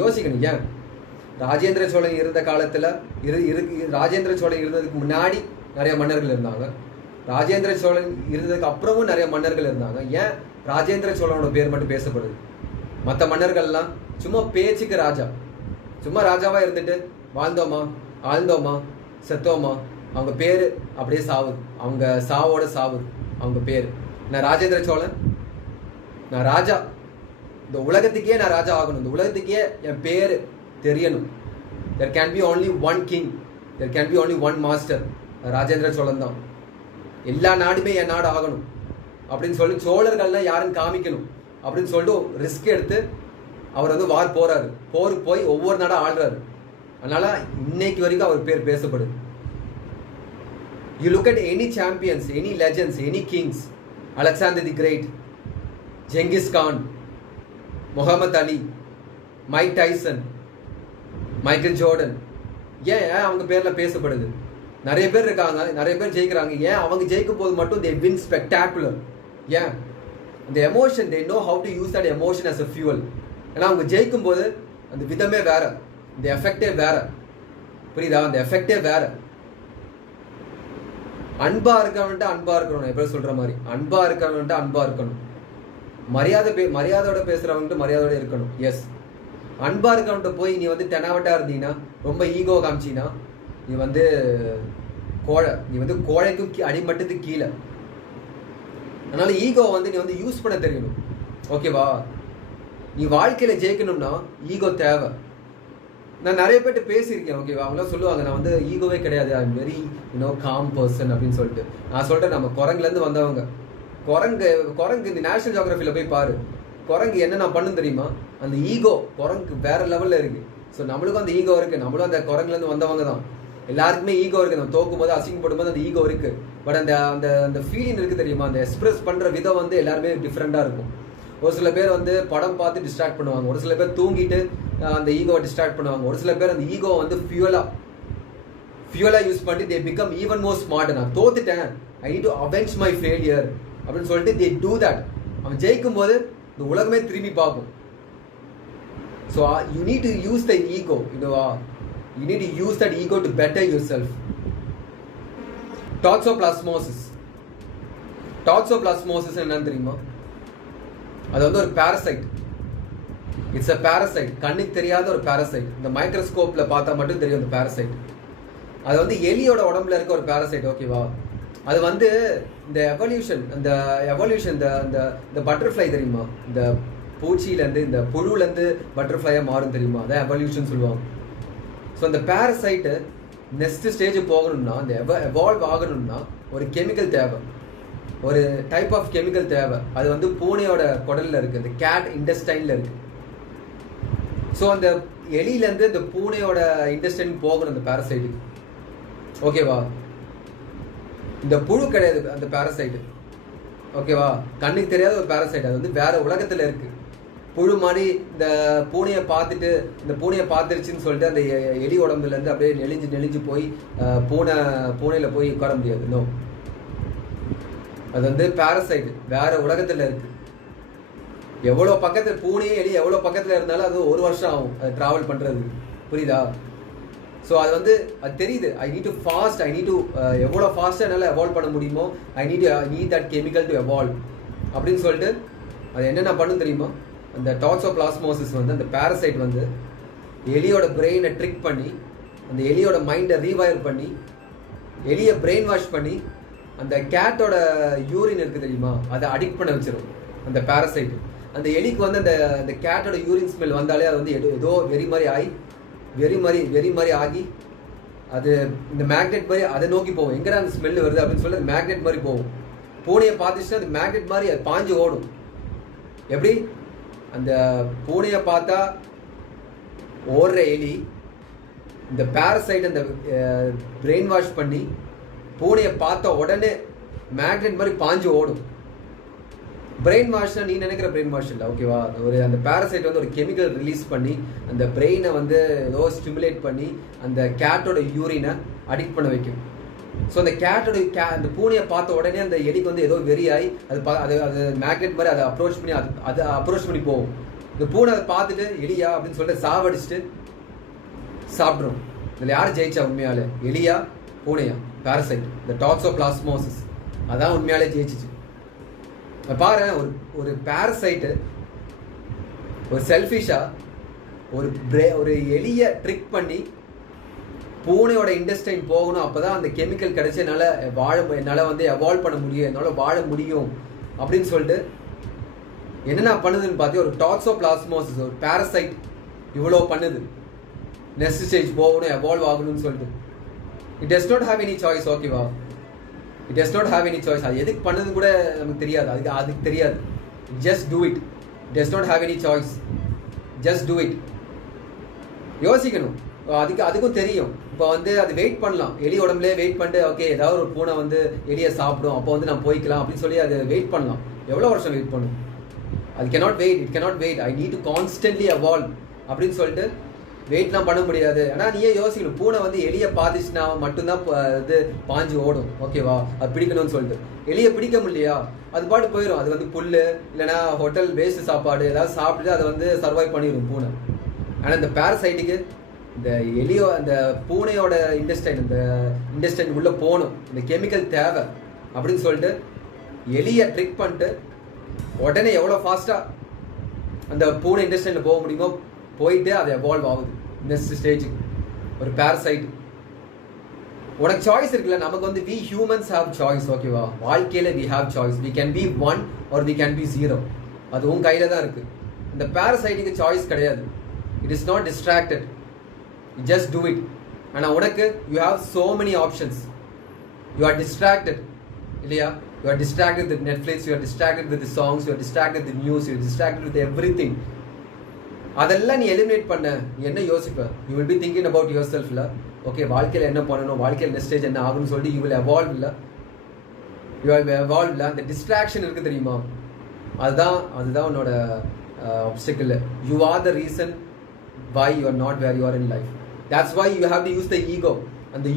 யோசிக்கணும். ஏன் ராஜேந்திர சோழன் இருந்த காலத்துல ராஜேந்திர சோழன் இருந்ததுக்கு முன்னாடி நிறைய மன்னர்கள் இருந்தாங்க, ராஜேந்திர சோழன் இருந்ததுக்கு அப்புறமும் நிறைய மன்னர்கள் இருந்தாங்க. ஏன் ராஜேந்திர சோழனோட பேர் மட்டும் பேசப்படுது? மற்ற மன்னர்கள்லாம் சும்மா பேச்சுக்கு சும்மா ராஜாவா இருந்துட்டு வாழ்ந்தோமா, ஆழ்ந்தோமா, செத்தோமா, அவங்க பேரு அப்படியே சாவுது, அவங்க சாவோட சாவுது அவங்க பேரு. நான் ராஜேந்திர சோழன், நான் ராஜா, இந்த உலகத்துக்கே நான் ராஜா ஆகணும், இந்த உலகத்துக்கே என் பேரு தெரியணும். there can be only one king, there can be only one master. Rajendra Cholan தான். எல்லா நாடுமே என் நாடு ஆகணும் அப்படின்னு சொல்லி சோழர்கள்லாம் யாரும் காமிக்கணும் அப்படின்னு சொல்லிட்டு ரிஸ்க் எடுத்து அவர் வந்து வார் போறாரு. போருக்கு போய் ஒவ்வொரு நாடாக ஆள்றாரு. அதனால இன்னைக்கு வரைக்கும் அவர் பேர் பேசப்படுது. You look at any champions, any legends, any kings, Alexander the Great, Genghis Khan, Muhammad Ali, Mike Tyson, Michael Jordan. ஏன் அவங்க பேர்ல பேசப்படுது? நிறைய பேர் இருக்காங்க, நிறைய பேர் ஜெயிக்கிறாங்க. ஏன் அவங்க ஜெயிக்கும் போது மட்டும் they win spectacular? ஏன்? the emotion, they know how to use that emotion as a fuel. ஏன்னா அவங்க ஜெயிக்கும் போது அந்த விதமே வேற, இந்த எஃபெக்டே வேற. புரியுதா? அந்த எஃபெக்டே வேற. அன்பா இருக்கணும்ட்டு அன்பா இருக்கணும், எப்படி சொல்ற மாதிரி அன்பா இருக்கணும்ட்டு அன்பா இருக்கணும். மரியாதையோட பேசுறவங்கட்டு மரியாதையோட இருக்கணும். எஸ், அன்பா இருக்கவன்ட்டு போய் நீ வந்து தெனாவட்டா இருந்தீங்கன்னா, ரொம்ப ஈகோ காமிச்சின்னா, நீ வந்து கோழைக்கும் அடிமட்டத்துக்கு கீழே. அதனால ஈகோ வந்து நீ வந்து யூஸ் பண்ண தெரியணும். ஓகேவா? நீ வாழ்க்கையில ஜெயிக்கணும்னா ஈகோ தேவை. நான் நிறைய பேர்ட்டு பேசியிருக்கேன். ஓகேவா? அவங்களாம் சொல்லுவாங்க நான் வந்து ஈகோவே கிடையாது, I am very com person அப்படின்னு சொல்லிட்டு. நான் சொல்லிட்டேன், நம்ம குரங்குலேருந்து வந்தவங்க. குரங்கு இந்த நேஷனல் ஜியோகிராஃபியில் போய் பாரு, குரங்கு என்ன நான் பண்ணும் தெரியுமா? அந்த ஈகோ குரங்கு வேற லெவலில் இருக்கு. ஸோ நம்மளுக்கும் அந்த ஈகோ இருக்கு. நம்மளும் அந்த குரங்குலேருந்து வந்தவங்க தான். எல்லாருக்குமே ஈகோ இருக்கு. நம்ம தோக்கும் போது அசிங்கப்படும் போது அந்த ஈகோ இருக்கு. பட் அந்த அந்த அந்த ஃபீலிங் இருக்கு தெரியுமா? அந்த எக்ஸ்பிரஸ் பண்ற விதம் வந்து எல்லாருமே டிஃப்ரெண்டா இருக்கும். ஒரு சில பேர் வந்து படம் பார்த்து டிஸ்ட்ராக்ட் பண்ணுவாங்க, ஒரு சில பேர் தூங்கிட்டு அந்த ஈகோவை டிஸ்ட்ராக்ட் பண்ணுவாங்க, ஒரு சில பேர் அந்த ஈகோ வந்து ஃபியூலா யூஸ் பண்ணி they become even more smart. நான் தோத்துட்டேன், I need to avenge my failure அப்படின்னு சொல்லிட்டு they do that. அவன் ஜெயிக்கும் போது இந்த உலகமே திரும்பி பார்க்கும். So you need to use the ego, you need to use that ego to better yourself. Toxoplasmosis என்னன்னு தெரியுமா? அது வந்து ஒரு பாரசைட். It's a parasite. கண்ணுக்கு தெரியாத ஒரு பாரசைட். இந்த மைக்ரோஸ்கோப்ல பார்த்தா மட்டும் தெரியும் அந்த பாரசைட். அது வந்து எலியோட உடம்புல இருக்க ஒரு பாரசைட். ஓகேவா? அது வந்து இந்த எவல்யூஷன் இந்த பட்டர்ஃப்ளை தெரியுமா? இந்த பூச்சியிலேருந்து இந்த புழுலேருந்து பட்டர்ஃப்ளையாக மாறும் தெரியுமா? அதான் எவல்யூஷன் சொல்லுவாங்க. ஸோ அந்த பாரசைட்டு நெக்ஸ்ட் ஸ்டேஜ் போகணும்னா, அந்த எவால்வ் ஆகணும்னா ஒரு கெமிக்கல் தேவை, ஒரு டைப் ஆஃப் கெமிக்கல் தேவை. அது வந்து பூனையோட குடலில் இருக்குது, இந்த கேட் இன்டெஸ்டைனில் இருக்குது. ஸோ அந்த எலியிலேருந்து இந்த பூனையோட இன்டெஸ்டைன் போகணும் அந்த பாரசைட்டுக்கு. ஓகேவா? இந்த புழு கிடையாது அந்த பாரசைட்டு. ஓகேவா? கண்ணுக்கு தெரியாத ஒரு பாரசைட். அது வந்து வேற உலகத்தில் இருக்குது. புழு மாதிரி இந்த பூனையை பார்த்துருச்சுன்னு சொல்லிட்டு அந்த எலி உடம்புலேருந்து அப்படியே நெளிஞ்சு போய் பூனையில் போய் உட்கார முடியாது. இன்னும் அது வந்து பாரசைட், வேற உலகத்தில் இருக்கு. எவ்வளோ பக்கத்தில் பூனையும் எலி எவ்வளோ பக்கத்தில் இருந்தாலும் அது ஒரு வருஷம் ஆகும் அது ட்ராவல் பண்ணுறது. புரியுதா? ஸோ அது வந்து அது தெரியுது. ஐ need to fast, I need to எவ்வளோ ஃபாஸ்ட்டாக என்னால் எவால்வ் பண்ண முடியுமோ, I need that chemical to evolve அப்படின்னு சொல்லிட்டு அது என்னென்ன பண்ணும் தெரியுமா? அந்த டாக்ஸோபிளாஸ்மோசிஸ் வந்து அந்த பாரசைட் வந்து எலியோட பிரெயினை ட்ரிக் பண்ணி, அந்த எலியோட மைண்டை ரீவயர் பண்ணி, எலியை பிரெயின் வாஷ் பண்ணி, அந்த கேட்டோட யூரின் இருக்குது தெரியுமா, அதை அடிக்ட் பண்ண வச்சிடும் அந்த பாரசைட். அந்த எலிக்கு வந்து அந்த கேட்டோட யூரின் ஸ்மெல் வந்தாலே அது வந்து ஏதோ வெறி மாதிரி ஆகி அது இந்த மேக்னெட் மாதிரி அதை நோக்கி போகும். எங்கடா அந்த ஸ்மெல் வருது அப்படின்னு சொல்லி அது மேக்னெட் மாதிரி போகும். பூனையை பார்த்துச்சுன்னா அது மேக்னெட் மாதிரி அது பாஞ்சு ஓடும். எப்படி? அந்த பூனையை பார்த்தா ஓடுற எலி இந்த பாரசைட் அந்த பிரெயின் வாஷ் பண்ணி பூனையை பார்த்த உடனே மேக்னெட் மாதிரி பாஞ்சு ஓடும். பிரெயின் வாஷ்னா நீ நினைக்கிற பிரெயின் வாஷ் இல்லை. ஓகேவா? அந்த பாரசைட் வந்து ஒரு கெமிக்கல் ரிலீஸ் பண்ணி அந்த பிரெயினை வந்து ஏதோ ஸ்டிமுலேட் பண்ணி அந்த கேட்டோட யூரினை அடிக்ட் பண்ண வைக்கும். ஸோ அந்த அந்த பூனையை பார்த்த உடனே அந்த எலிக்கு வந்து ஏதோ வெறியாகி அது மேக்னெட் மாதிரி அதை அப்ரோச் பண்ணி போகும். இந்த பூனை அதை பார்த்துட்டு எலியா அப்படின்னு சொல்லிட்டு சாவடிச்சுட்டு சாப்பிட்றோம். இதில் யார் ஜெயிச்சா உண்மையாலே? எலியா பூனையா? பாரசைட், இந்த டாக்ஸோபிளாஸ்மோசிஸ் அதான் உண்மையாலே ஜெயிச்சிச்சு. பாரு, ஒரு பாரசைட்டு ஒரு செல்ஃபிஷா ஒரு எலிய ட்ரிக் பண்ணி பூனையோட இன்டெஸ்டைன் போகணும், அப்பதான் அந்த கெமிக்கல் கிடைச்சி என்னால் வந்து எவால்வ் பண்ண முடியும், என்னால் வாழ முடியும் அப்படின்னு சொல்லிட்டு என்னென்ன பண்ணுதுன்னு பார்த்து ஒரு டாக்ஸோபிளாஸ்மோசிஸ் ஒரு பாரசைட் இவ்வளோ பண்ணுது. நெக்ஸ்ட் ஸ்டேஜ் போகணும், எவால்வ் ஆகணும்னு சொல்லிட்டு. It does not have any choice. ஓகேவா? It does not have any choice. அது எதுக்கு பண்ணது கூட நமக்கு தெரியாது, அதுக்கு தெரியாது. Just do it. It does not have any choice. Just do it. யோசிக்கணும். அதுக்கும் தெரியும். இப்போ வந்து அது வெயிட் பண்ணலாம், எலி உடம்புலேயே வெயிட் பண்ணிட்டு ஓகே ஏதாவது ஒரு பூனை வந்து எலியை சாப்பிடும், அப்போ வந்து நான் போய்க்கலாம் அப்படின்னு சொல்லி அது வெயிட் பண்ணலாம். எவ்வளோ வருஷம் வெயிட் பண்ணும்? அது cannot wait. It cannot wait. I need to constantly evolve அப்படின்னு சொல்லிட்டு வெயிட்லாம் பண்ண முடியாது. ஆனால் நீயே யோசிக்கணும், பூனை வந்து எலியை பார்த்துச்சுன்னா மட்டும்தான் இது பாஞ்சு ஓடும். ஓகேவா? அது பிடிக்கணும்னு சொல்லிட்டு எலியை பிடிக்க முடியலையா, அது பாட்டு போயிடும். அது வந்து புல் இல்லைனா ஹோட்டல் வேஸ்ட் சாப்பாடு ஏதாவது சாப்பிட்டு அதை வந்து சர்வைவ் பண்ணிடும் பூனை. ஆனால் இந்த பேரசைட்டுக்கு இந்த எலியோ அந்த பூனையோட இன்டெஸ்டைன் உள்ளே போகணும், இந்த கெமிக்கல் தேவை அப்படின்னு சொல்லிட்டு எலியை ட்ரிக் பண்ணிட்டு உடனே எவ்வளோ ஃபாஸ்ட்டாக அந்த பூனை இன்டெஸ்டைனில் போக முடியுமோ போயிட்டு அது எவால்வ் ஆகுது நெக்ஸ்ட் ஸ்டேஜுக்கு. ஒரு பேரசைட். உனக்கு சாய்ஸ் இருக்குல்ல. நமக்கு வந்து வி ஹியூமன்ஸ் ஹாவ் சாய்ஸ். ஓகேவா? வாழ்க்கையில் we have choice. We can be 1 or we can be 0. அது உன் கையில் தான் இருக்குது. இந்த பேரசைட்டுக்கு சாய்ஸ் கிடையாது. It is not distracted. Just do it. ஆனால் உனக்கு you have so many options. You are distracted இல்லையா? You are distracted with Netflix, you are distracted with the songs, you are distracted with the news, you are distracted with everything. அதெல்லாம் நீ eliminate பண்ண, நீ என்ன யோசிப்ப? You will be thinking about yourself இல்ல. Okay, வாழ்க்கையில் என்ன பண்ணணும், வாழ்க்கையில் நெக்ஸ்ட் ஸ்டேஜ் என்ன ஆகும்னு சொல்லிட்டு you will evolve இல்ல. You will evolve இல்ல. அந்த டிஸ்ட்ராக்ஷன் இருக்கு தெரியுமா, அதுதான் உன்னோட obstacle. You are the reason why you are not where you are in life. That's why you have to use the ego. அந்த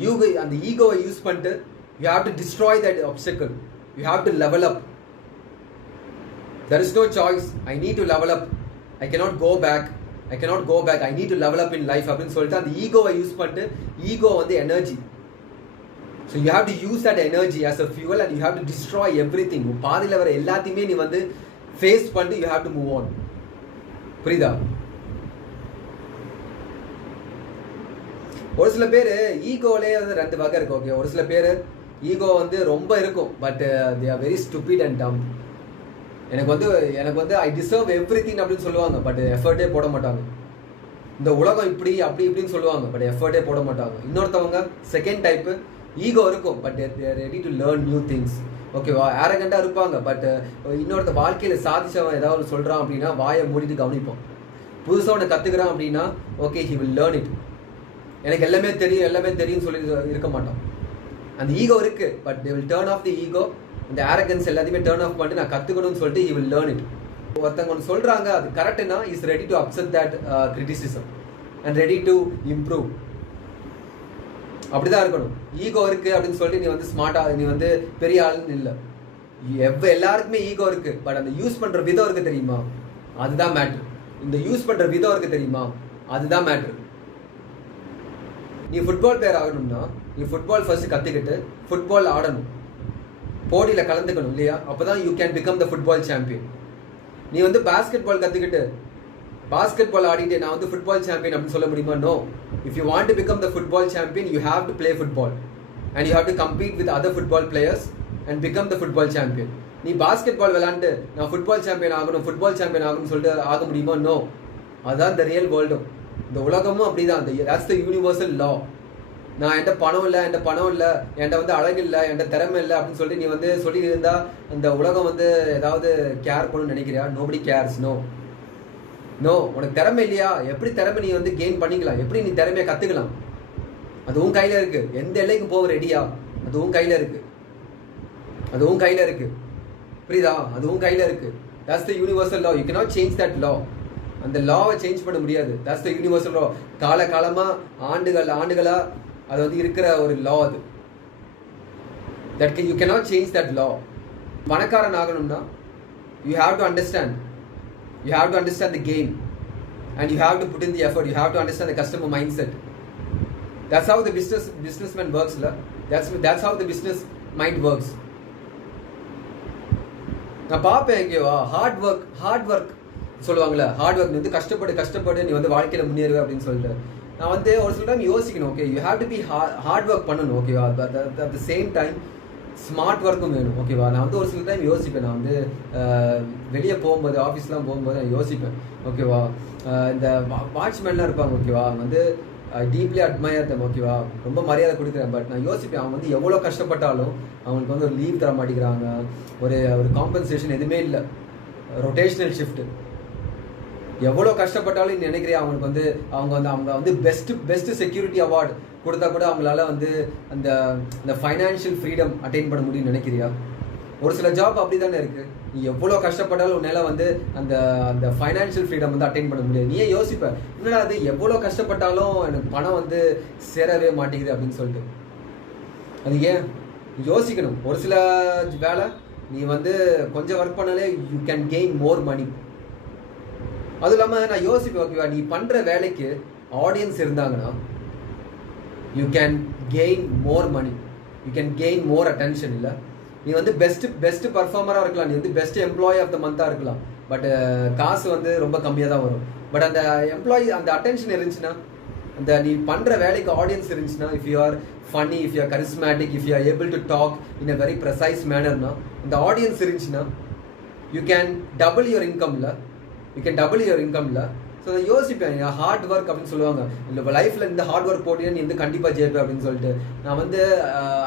ஈகோவை யூஸ் பண்ணிட்டு you have to destroy that obstacle. You have to level up. There is no choice. I need to level up. I cannot go back. I need to level up in life. அப்படின்னு சொல்லிட்டு அந்த ஈகோவை use பண்ணிட்டு, ego வந்து energy. So you have to use that energy as a fuel and you have to destroy everything. பாதியில் வர எல்லாத்தையுமே நீ வந்து ஃபேஸ் பண்ணிட்டு you have to move on. புரியுதா? ஒரு சில பேர் ஈகோலே வந்து 2 வகை இருக்கு. ஓகே, ஒரு சில பேர் ஈகோ வந்து ரொம்ப இருக்கும், but they are very stupid and டம். எனக்கு வந்து ஐ டிசர்வ் எவ்ரிதிங் அப்படின்னு சொல்லுவாங்க, பட் எஃபர்ட்டே போட மாட்டாங்க. இந்த உலகம் இப்படின்னு சொல்லுவாங்க, பட் எஃபர்ட்டே போட மாட்டாங்க. இன்னொருத்தவங்க செகண்ட் டைப்பு, ஈகோ இருக்கும், but they are ready to learn new things. ஓகேவா? ஆரகண்டாக இருப்பாங்க, பட் இன்னொருத்த வாழ்க்கையில் சாதிச்சவன் ஏதாவது சொல்கிறான் அப்படின்னா வாயை மூடிட்டு கவனிப்போம். புதுசாக ஒன்று கற்றுக்கிறான் அப்படின்னா okay, he will learn it. எனக்கு எல்லாமே தெரியும் சொல்லி இருக்க மாட்டோம். அந்த ஈகோ இருக்கு, but they will turn off the ego. இந்த ஆரகன்ஸ் எல்லாத்தையுமே டர்ன் ஆஃப் பண்ணிட்டு நான் கற்றுக்கணும்னு சொல்லிட்டு ஹி வில் லேர்ன் இட். ஒருத்தவங்க ஒன்று சொல்கிறாங்க, அது கரெக்டுனா is ready to accept that criticism and ready to improve. அப்படிதான் இருக்கணும். ஈகோ இருக்கு அப்படின்னு சொல்லிட்டு நீ வந்து ஸ்மார்ட்டாக, நீ வந்து பெரிய ஆளுன்னு இல்லை. எல்லாருக்குமே ஈகோ இருக்கு, பட் அந்த யூஸ் பண்ணுற விதம் இருக்கு தெரியுமா, அதுதான் மேட்ரு. இந்த யூஸ் பண்ணுற விதம் இருக்கு தெரியுமா, அதுதான் மேட்ரு. நீ ஃபுட்பால் பிளேயர் ஆகணும்னா நீ ஃபுட்பால் ஃபர்ஸ்ட் கற்றுக்கிட்டு ஃபுட்பால் ஆடணும், போட்டியில் கலந்துக்கணும் இல்லையா? அப்போ தான் you can become the football champion. நீ வந்து பாஸ்கெட் பால் கற்றுக்கிட்டு பாஸ்கெட் பால் ஆடிட்டு நான் வந்து ஃபுட்பால் சாம்பியன் அப்படின்னு சொல்ல முடியுமா? No. If you want to become the football champion you have to play football and you have to compete with other football players and become the football champion. நீ basketball விளையாண்டு நான் football champion ஆகணும்னு சொல்லிட்டு ஆக முடியுமா? No. அதுதான் இந்த real வேர்ல்டும். இந்த உலகமும் அப்படிதான். that's the universal law. நான் என்கிட்ட பணம் இல்லை, என்கிட்ட வந்து அழகு இல்லை, என்கிட்ட திறமை இல்லை அப்படின்னு சொல்லிட்டு நீ வந்து சொல்லி இருந்தா இந்த உலகம் வந்து ஏதாவது கேர் பண்ணணும்னு நினைக்கிறியா? Nobody CARES. நோ. உனக்கு திறமை இல்லையா? எப்படி திறமை நீ வந்து கெயின் பண்ணிக்கலாம்? எப்படி நீ திறமையை கற்றுக்கலாம்? அது உன் கையில் இருக்கு. எந்த எல்லைக்கு போக ரெடியா? அது உன் கையில் இருக்கு. புரியுதா? அது உன் கையில் இருக்கு. that's the universal law. You cannot change that law. அந்த லாவை சேஞ்ச் பண்ண முடியாது. that's the universal law. காலமா ஆண்டுகளா அது வந்து இருக்கிற ஒரு லா அது. that you cannot change that law. பணக்காரன் ஆகணும்னா you have to understand the game and you have to put in the effort. You have to understand the customer mindset. That's how the businessman works la. That's how the business mind works. நான் பார்ப்பேன் ஓகேவா, hard work சொல்லுவாங்கல்ல, hard work வந்து கஷ்டப்படு நீ வந்து வாழ்க்கையில் முன்னேறுவே அப்படின்னு சொல்லிட்டு நான் வந்து ஒரு சில டைம் யோசிக்கணும். Okay, you have to be hard work பண்ணணும். ஓகேவா? At the same time smart ஒர்க்கும் வேணும். ஓகேவா? நான் வந்து ஒரு சில டைம் யோசிப்பேன். நான் வந்து வெளியே போகும்போது, ஆஃபீஸ்லாம் போகும்போது நான் யோசிப்பேன். ஓகேவா? இந்த வாட்ச்மேன்லாம் இருப்பாங்க. ஓகேவா? வந்து ஐ டீப்லி அட்மயர் தம், ஓகேவா, ரொம்ப மரியாதை கொடுக்குறேன். பட் நான் யோசிப்பேன், அவங்க வந்து எவ்வளோ கஷ்டப்பட்டாலும் அவங்களுக்கு வந்து ஒரு லீவ் தர மாட்டேங்கிறாங்க, ஒரு காம்பன்சேஷன் எதுவுமே இல்லை, ரொட்டேஷனல் ஷிஃப்ட். எவ்வளோ கஷ்டப்பட்டாலும் நீ நினைக்கிறேன் அவங்களுக்கு வந்து அவங்க வந்து பெஸ்ட் செக்யூரிட்டி அவார்டு கொடுத்தா கூட அவங்களால வந்து அந்த ஃபைனான்ஷியல் ஃப்ரீடம் அட்டைன் பண்ண முடியும்னு நினைக்கிறியா? ஒரு சில ஜாப் அப்படி தானே இருக்குது. நீ எவ்வளோ கஷ்டப்பட்டாலும் உன்னால் வந்து அந்த ஃபைனான்ஷியல் ஃப்ரீடம் வந்து அட்டைன் பண்ண முடியாது. நீயே யோசிப்ப, என்னடா அது எவ்வளோ கஷ்டப்பட்டாலும் எனக்கு பணம் வந்து சேரவே மாட்டேங்குது அப்படின்னு சொல்லிட்டு. அது ஏன் யோசிக்கணும். ஒரு சில வேலை நீ வந்து கொஞ்சம் ஒர்க் பண்ணாலே யூ கேன் கெயின் மோர் மணி. அதுவும் இல்லாமல் நான் யோசிப்பேன், ஓகேவா, நீ பண்ணுற வேலைக்கு ஆடியன்ஸ் இருந்தாங்கன்னா you can gain more money, you can gain more attention. இல்லை, நீ வந்து பெஸ்ட் பர்ஃபார்மராக இருக்கலாம், நீ வந்து பெஸ்ட் எம்ப்ளாயி ஆஃப் த மந்தாக இருக்கலாம், பட் காசு வந்து ரொம்ப கம்மியாக தான் வரும். பட் அந்த எம்ப்ளாயி அந்த அட்டென்ஷன் இருந்துச்சுன்னா, அந்த நீ பண்ணுற வேலைக்கு ஆடியன்ஸ் இருந்துச்சுன்னா, if you are funny, if you are charismatic, if you are able to talk in a very precise மேனர்னா, இந்த ஆடியன்ஸ் இருந்துச்சுன்னா யூ கேன் டபுள் யுவர் இன்கம்ல. ஸோ நான் யோசிப்பேன், ஹார்ட் ஒர்க் அப்படின்னு சொல்லுவாங்க, இல்லை லைஃப்பில் இந்த ஹார்ட் ஒர்க் போட்டீங்கன்னா நீ வந்து கண்டிப்பாக ஜெயிப்பேன் அப்படின்னு சொல்லிட்டு. நான் வந்து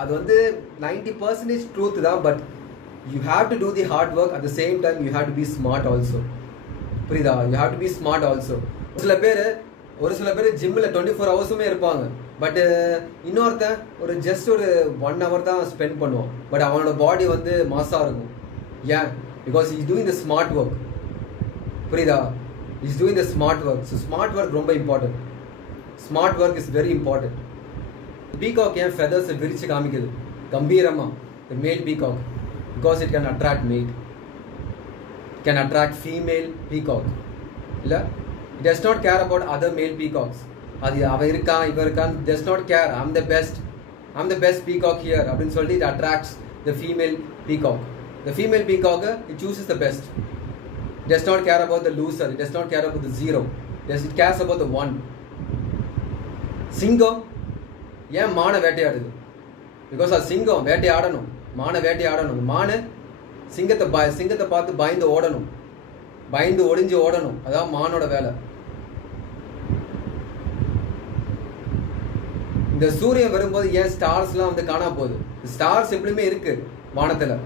அது வந்து 90% ட்ரூத் தான். But you have to do the hard work, at the same time you have to be smart also. புரியுதா? You have to be smart also. ஒரு சில பேர் ஜிம்மில் 24 ஹவர்ஸுமே இருப்பாங்க. பட் இன்னொருத்தன் ஒரு 1 hour தான் ஸ்பெண்ட் பண்ணுவான். பட் அவனோட பாடி வந்து மாஸாக இருக்கும். ஏன்? Because is doing the smart work. புரியுதா? Is doing the smart work. So smart work ரொம்ப important. Smart work is very important. Peacock ஏன் ஃபெதர்ஸை விரிச்சு காமிக்குது கம்பீரமாக? The male peacock, because it can attract mate, it can attract female peacock. இல்லை, it does not care about other male peacocks. அது அவன் இருக்கான் இவன் இருக்கான், does not care. I'm the best peacock here அப்படின்னு சொல்லிட்டு it attracts the female peacock. The female peacock, it chooses the best. It does not care about the loser. It does not care about the zero. It cares about the one. சிங்கம் ஏன் மானை வேட்டையாடுது? Because அது சிங்கம் வேட்டையாடணும், மானை வேட்டையாடணும். மானு சிங்கத்தை பார்த்து பயந்து ஓடணும், பயந்து ஒளிஞ்சு ஓடணும். அதான் மானோட வேலை. இந்த சூரியன் வரும்போது ஏன் ஸ்டார்ஸ்லாம் வந்து காணாம போகுது? ஸ்டார்ஸ் எப்படியுமே இருக்கு வானத்தில்.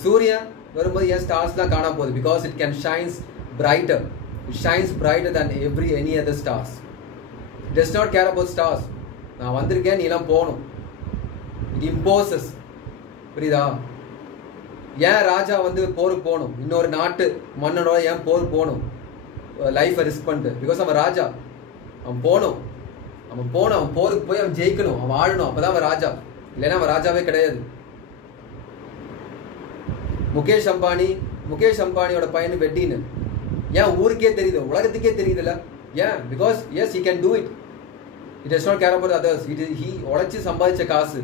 சூரியன் வரும்போது ஏன் ஸ்டார்ஸ்லாம் காணாம போகுது? Because it can shines brighter than any other stars. It does not care about stars. நான் வந்திருக்கேன், நீ எல்லாம் போகணும். It imposes. புரியுதா? ஏன் ராஜா வந்து போருக்கு போகணும்? இன்னொரு நாட்டு மன்னனோட ஏன் போருக்கு போகணும்? லைஃப்பை ரிஸ்க் பண்ணிட்டு. பிகாஸ் அவன் ராஜா, அவன் போருக்கு போய் அவன் ஜெயிக்கணும், அவன் ஆடணும். அப்போதான் அவன் ராஜா, இல்லைன்னா அவன் ராஜாவே கிடையாது. முகேஷ் அம்பானியோட பையனு வெட்டின்னு ஏன் ஊருக்கே தெரியுது, உலகத்துக்கே தெரியுதுல்ல? ஏன்? Because yes he can do it. It does not care about others. He உழைச்சி சம்பாதிச்ச காசு,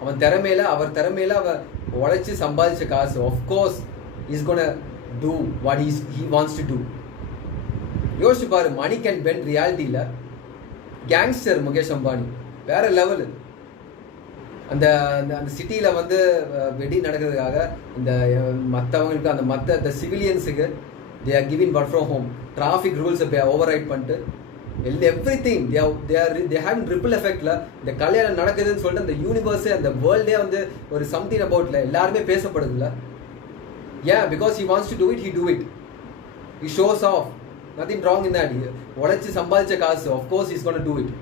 அவர் திறமையில அவன் உழைச்சி சம்பாதிச்ச காசு. of course he's gonna do what he wants to do. யோசிச்சு பாரு, மணி கேன் பெண்ட் ரியாலிட்டியில். கேங்ஸ்டர் முகேஷ் அம்பானி வேற லெவலு. அந்த சிட்டியில் வந்து வெடி நடக்கிறதுக்காக இந்த மற்றவங்களுக்கு மற்ற சிவிலியன்ஸுக்கு they are giving work from home. Traffic ரூல்ஸை ஓவர் ரைட் பண்ணிட்டு எவ்ரிதிங் தே ஹேவ் ரிப்பிள் எஃபெக்ட்ல இந்த கல்யாணம் நடக்குதுன்னு சொல்லிட்டு அந்த யூனிவர்ஸே, அந்த வேர்ல்டே வந்து ஒரு சம்திங் அபவுட்ல எல்லாருமே பேசப்படுதுல்ல. ஏன்? Because he wants to do it, he do it, he shows off. Nothing wrong in that. உழைச்சி சம்பாதிச்ச காசு, of course is gonna do it.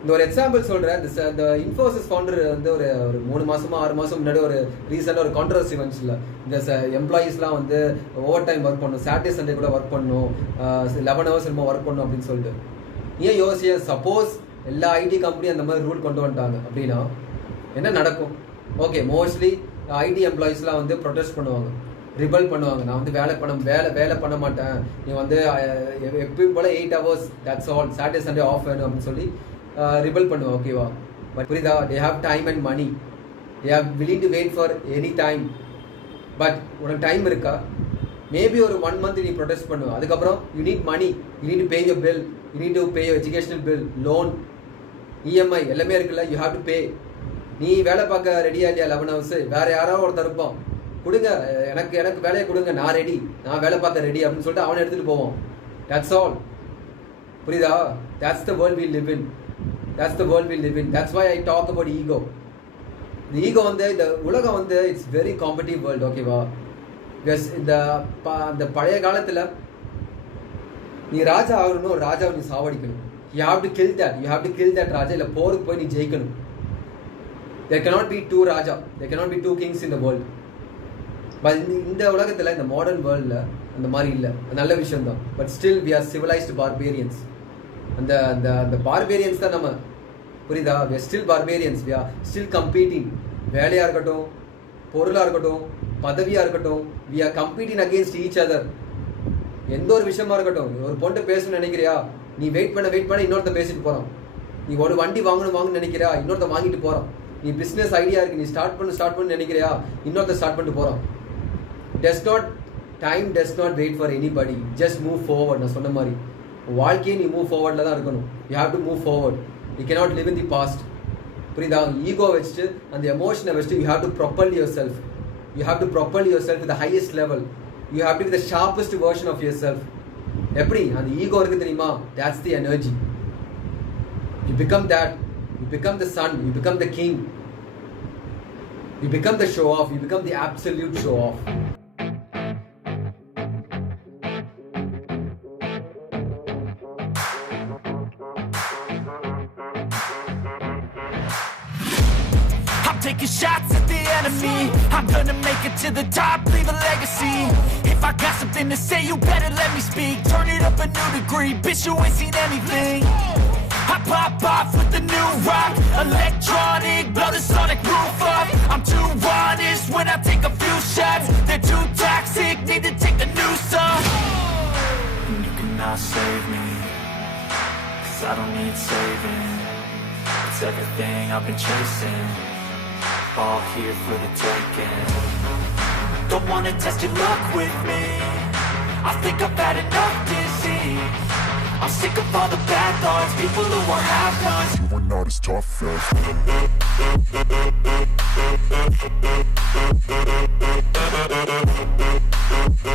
இந்த ஒரு எக்ஸாம்பிள் சொல்கிறேன். இந்த இன்ஃபோசிஸ் ஃபவுண்டர் வந்து ஒரு 3 மாதமோ 6 மாதம் முன்னாடி ஒரு ரீசெண்டாக ஒரு கான்ட்ரவர்சி வந்துச்சுல. இந்த எம்ப்ளாயீஸ்லாம் வந்து ஓவர் டைம் ஒர்க் பண்ணணும், சாட்டர்டே சண்டே கூட ஒர்க் பண்ணணும், 11 hours என்னமோ ஒர்க் பண்ணணும் அப்படின்னு சொல்லிட்டு. ஏன் யோசிய? சப்போஸ் எல்லா ஐடி கம்பெனியும் அந்த மாதிரி ரூல் கொண்டு வந்துட்டாங்க அப்படின்னா என்ன நடக்கும்? ஓகே, மோஸ்ட்லி ஐடி எம்ப்ளாயீஸ்லாம் வந்து ப்ரொடெஸ்ட் பண்ணுவாங்க, ரிபல் பண்ணுவாங்க. நான் வந்து வேலை பண்ண மாட்டேன், நீ வந்து எப்பயும் போல 8 hours that's all, Saturday Sunday off வேணும் அப்படின்னு சொல்லி ரிபல் பண்ணுவோம். ஓகேவா? பட் புரியுதா? They have time and money, they are willing to wait for any time. But உனக்கு டைம் இருக்கா? மேபி ஒரு 1 month நீ ப்ரொடெஸ்ட் பண்ணுவ. அதுக்கப்புறம் you need money, you need to pay your bill, you need to pay your educational bill, loan, EMI எல்லாமே இருக்குல்ல. You have to pay. நீ வேலை பார்க்க ரெடியா இல்லையா? 11 hours வேற யாராவது ஒருத்தர் இருப்பான், கொடுங்க எனக்கு வேலையை கொடுங்க, நான் ரெடி, நான் வேலை பார்க்க ரெடி அப்படின்னு சொல்லிட்டு அவனை எடுத்துகிட்டு போவோம். That's all. புரியுதா? That's the world we live in. That's the world we live in. That's why I talk about ego. The ego வந்து இந்த உலகம் வந்து இட்ஸ் வெரி காம்படிட்டிவ் வேர்ல்டு. ஓகேவா? இந்த பழைய காலத்தில் நீ ராஜா ஆகணும், ஒரு ராஜாவை நீ சாவடிக்கணும். You have to kill that. You have to kill that ராஜா. இல்லை போருக்கு போய் நீ ஜெயிக்கணும். There cannot be two Raja. There cannot be two kings in the world. But இந்த உலகத்தில் இந்த மாடர்ன் வேர்ல்டில் அந்த மாதிரி இல்லை. நல்ல விஷயம்தான். But still we are civilised barbarians. அந்த அந்த அந்த பார்பேரியன்ஸ் தான் நம்ம. புரியுதா? We are still barbarians. We are still competing. வேலையாக இருக்கட்டும், பொருளாக இருக்கட்டும், பதவியாக இருக்கட்டும், we are competing against each other. எந்த ஒரு விஷயமா இருக்கட்டும், ஒரு பொண்ணு பேசணும்னு நினைக்கிறியா, நீ வெயிட் பண்ண இன்னொருத்த பேசிட்டு போகிறான். நீ ஒரு வண்டி வாங்கணும்னு நினைக்கிறியா, இன்னொருத்த வாங்கிட்டு போகிறான். நீ பிஸ்னஸ் ஐடியா இருக்கு, நீ ஸ்டார்ட் பண்ணு நினைக்கிறியா, இன்னொருத்த ஸ்டார்ட் பண்ணிட்டு போகிறான். Time does not wait for anybody. Just move forward. நான் சொன்ன மாதிரி வாழ்க்கையை நீ மூவ் ஃபார்வர்டில் தான் இருக்கணும். You have to move forward. You cannot live in the past. புரியுதா? ஈகோ வச்சுட்டு அந்த எமோஷனை வச்சுட்டு you have to propel yourself. You have to propel yourself with the highest level. You have to be the sharpest version of yourself. எப்படி அந்த ego இருக்கு தெரியுமா? that's the energy. You become that. You become the sun. You become the king. You become the show off. You become the absolute show off. Taking shots at the enemy. I'm gonna make it to the top, leave a legacy. If I got something to say, you better let me speak. Turn it up a new degree, bitch, you ain't seen anything. I pop off with the new rock, electronic, blow the sonic roof up. I'm too honest when I take a few shots. They're too toxic, need to take the news off. And you cannot save me, 'cause I don't need saving. It's everything I've been chasing, all here for the taking. Don't wanna test your luck with me, I think I've had enough disease. I'm sick of all the bad thoughts, people who are half-nots. You are not as tough as